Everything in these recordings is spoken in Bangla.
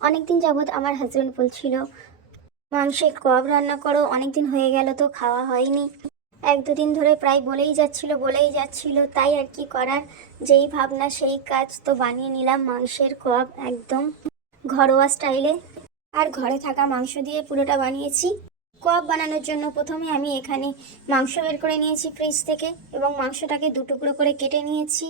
অনেক দিন যাবৎ আমার হাজব্যান্ড বলছিল মাংসের কব রান্না করো, অনেক দিন হয়ে গেল তো খাওয়া হয়নি। এক দুদিন ধরে প্রায় বলেই যাচ্ছিল, তাই আর কি করার, যেই ভাবনা সেই কাজ, তো বানিয়ে নিলাম মাংসের কব একদম ঘরোয়া স্টাইলে। আর ঘরে থাকা মাংস দিয়ে পুরোটা বানিয়েছি। কব বানানোর জন্য প্রথমে আমি এখানে মাংস বের করে নিয়েছি ফ্রিজ থেকে এবং মাংসটাকে দু টুকরো করে কেটে নিয়েছি।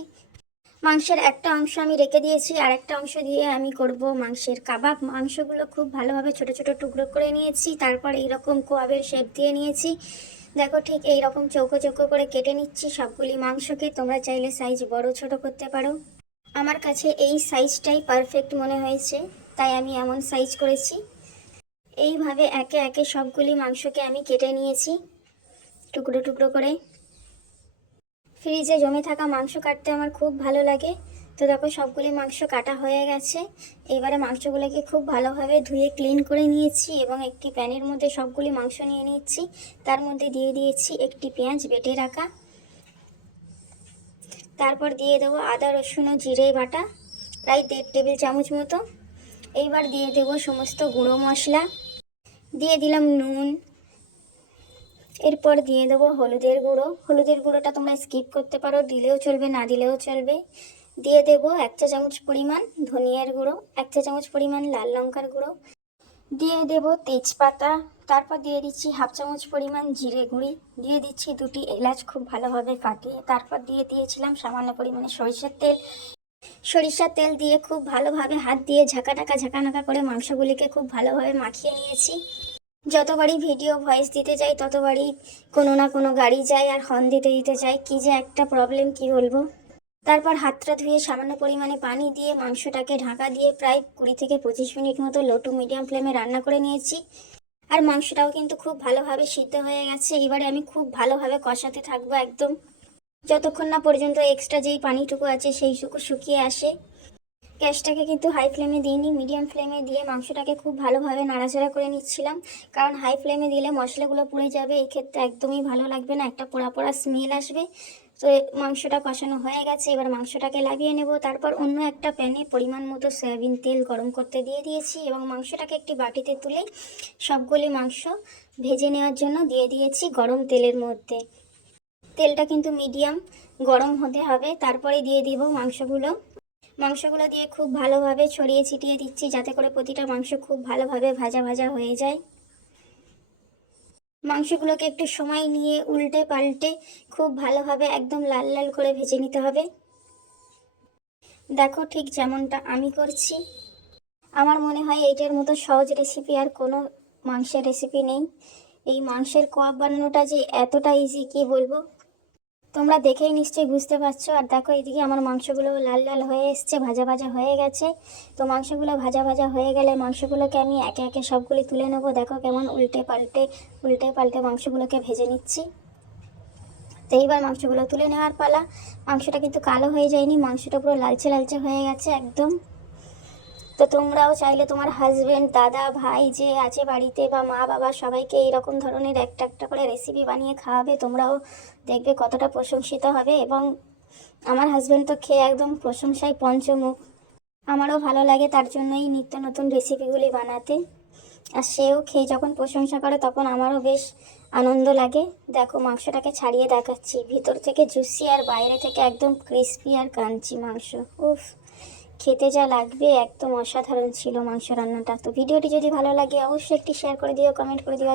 মাংসের একটা অংশ আমি রেখে দিয়েছি, আর একটা অংশ দিয়ে আমি করব মাংসের কাবাব। মাংসগুলো খুব ভালোভাবে ছোট ছোট টুকরো করে নিয়েছি, তারপর এইরকম কোয়াবের শেপ দিয়ে নিয়েছি। দেখো ঠিক এইরকম চৌকো চৌকো করে কেটে নিচ্ছি সবগুলি মাংসকে। তোমরা চাইলে সাইজ বড় ছোট করতে পারো, আমার কাছে এই সাইজটাই পারফেক্ট মনে হয়েছে, তাই আমি এমন সাইজ করেছি। এইভাবে একে একে সবগুলি মাংসকে আমি কেটে নিয়েছি টুকরো টুকরো করে। ফ্রিজে জমে থাকা মাংস কাটতে আমার খুব ভালো লাগে। তো দেখো সবগুলি মাংস কাটা হয়ে গেছে। এবারে মাংসগুলোকে খুব ভালোভাবে ধুয়ে ক্লিন করে নিয়েছি এবং একটি প্যানের মধ্যে সবগুলি মাংস নিয়ে নিচ্ছি। তার মধ্যে দিয়ে দিয়েছি একটি পেঁয়াজ বেটে রাখা, তারপর দিয়ে দেবো আদা রসুন ও জিরে বাটা প্রায় 1.5 টেবিল চামচ মতো। এইবার দিয়ে দেবো সমস্ত গুঁড়ো মশলা, দিয়ে দিলাম নুন, এরপর দিয়ে দেবো হলুদের গুঁড়োটা তোমরা স্কিপ করতে পারো, দিলেও চলবে না দিলেও চলবে। দিয়ে দেবো 1 চা চামচ পরিমাণ ধনিয়ার গুঁড়ো, 1 চা চামচ পরিমাণ লাল লঙ্কার গুঁড়ো, দিয়ে দেবো তেজপাতা, তারপর দিয়ে দিচ্ছি 1/2 চামচ পরিমাণ জিরে গুঁড়ি, দিয়ে দিচ্ছি 2টি এলাচ খুব ভালোভাবে ফাটিয়ে, তারপর দিয়ে দিয়েছিলাম সামান্য পরিমাণে সরিষার তেল দিয়ে খুব ভালোভাবে হাত দিয়ে ঝাঁকানাকা করে মাংসগুলিকে খুব ভালোভাবে মাখিয়ে নিয়েছি। যতবারই ভিডিও ভয়েস দিতে যাই ততবারই কোনো না কোনো গাড়ি যায় আর হর্ন দিতে যায়, কি যে একটা প্রবলেম কি বলবো। তারপর হাতটা ধুয়ে সামান্য পরিমাণে পানি দিয়ে মাংসটাকে ঢাকা দিয়ে প্রায় 20 থেকে 25 মিনিট মতো লো টু মিডিয়াম ফ্লেমে রান্না করে নিয়েছি। আর মাংসটাও কিন্তু খুব ভালোভাবে সিদ্ধ হয়ে গেছে। এবারে আমি খুব ভালোভাবে কষাতে থাকবো একদম, যতক্ষণ না পর্যন্ত এক্সট্রা যেই পানিটুকু আছে সেইটুকু শুকিয়ে আসে। গ্যাসটাকে কিন্তু হাই ফ্লেমে দিইনি, মিডিয়াম ফ্লেমে দিয়ে মাংসটাকে খুব ভালোভাবে নাড়াচাড়া করে নিচ্ছিলাম, কারণ হাই ফ্লেমে দিলে মশলাগুলো পুড়ে যাবে, এই ক্ষেত্রে একদমই ভালো লাগবে না, একটা পোড়া পোড়া স্মেল আসবে। তো মাংসটা কষানো হয়ে গেছে, এবার মাংসটাকে লাগিয়ে নেব। তারপর অন্য একটা প্যানে পরিমাণ মতো সয়াবিন তেল গরম করতে দিয়ে দিয়েছি এবং মাংসটাকে একটি বাটিতে তুলে সবগুলি মাংস ভেজে নেওয়ার জন্য দিয়ে দিয়েছি গরম তেলের মধ্যে। তেলটা কিন্তু মিডিয়াম গরম হতে হবে। তারপরে দিয়ে দিব মাংসগুলো দিয়ে খুব ভালোভাবে ছড়িয়ে ছিটিয়ে দিচ্ছি, যাতে করে প্রতিটা মাংস খুব ভালোভাবে ভাজা ভাজা হয়ে যায়। মাংসগুলোকে একটু সময় নিয়ে উল্টে পাল্টে খুব ভালোভাবে একদম লাল লাল করে ভেজে নিতে হবে। দেখো ঠিক যেমনটা আমি করছি। আমার মনে হয় এইটার মতো সহজ রেসিপি আর কোনো মাংসের রেসিপি নেই। এই মাংসের কোয়াব বানানোটা যে এতটা ইজি কি বলবো, তোমরা দেখেই নিশ্চয়ই বুঝতে পারছো। আর দেখো এইদিকে আমার মাংসগুলো লাল লাল হয়ে এসছে, ভাজা ভাজা হয়ে গেছে। তো মাংসগুলো ভাজা ভাজা হয়ে গেলে মাংসগুলোকে আমি একে একে সবগুলি তুলে নেবো। দেখো কেমন উল্টে পাল্টে মাংসগুলোকে ভেজে নিচ্ছি। তো এইবার মাংসগুলো তুলে নেওয়ার পালা। মাংসটা কিন্তু কালো হয়ে যায়নি, মাংসটা পুরো লালচে লালচে হয়ে গেছে একদম। তো তোমরাও চাইলে তোমার হাজবেন্ড, দাদা, ভাই যে আছে বাড়িতে বা মা বাবা সবাইকে এইরকম ধরনের একটা একটা করে রেসিপি বানিয়ে খাওয়াবে, তোমরাও দেখবে কতটা প্রশংসিত হবে। এবং আমার হাজবেন্ড তো খেয়ে একদম প্রশংসায় পঞ্চমুখ। আমারও ভালো লাগে তার জন্যই নিত্য নতুন রেসিপিগুলি বানাতে। আর সেও খেয়ে যখন প্রশংসা করে তখন আমারও বেশ আনন্দ লাগে। দেখো মাংসটাকে ছাড়িয়ে দেখাচ্ছি, ভিতর থেকে জুসি আর বাইরে থেকে একদম ক্রিস্পি আর ক্রাঞ্চি মাংস। উফ, খেতে যা লাগবে, একদম অসাধারণ ছিল মাংস রান্নাটা। তো ভিডিওটি যদি ভালো লাগে অবশ্যই একটি শেয়ার করে দিও, কমেন্ট করে দিও।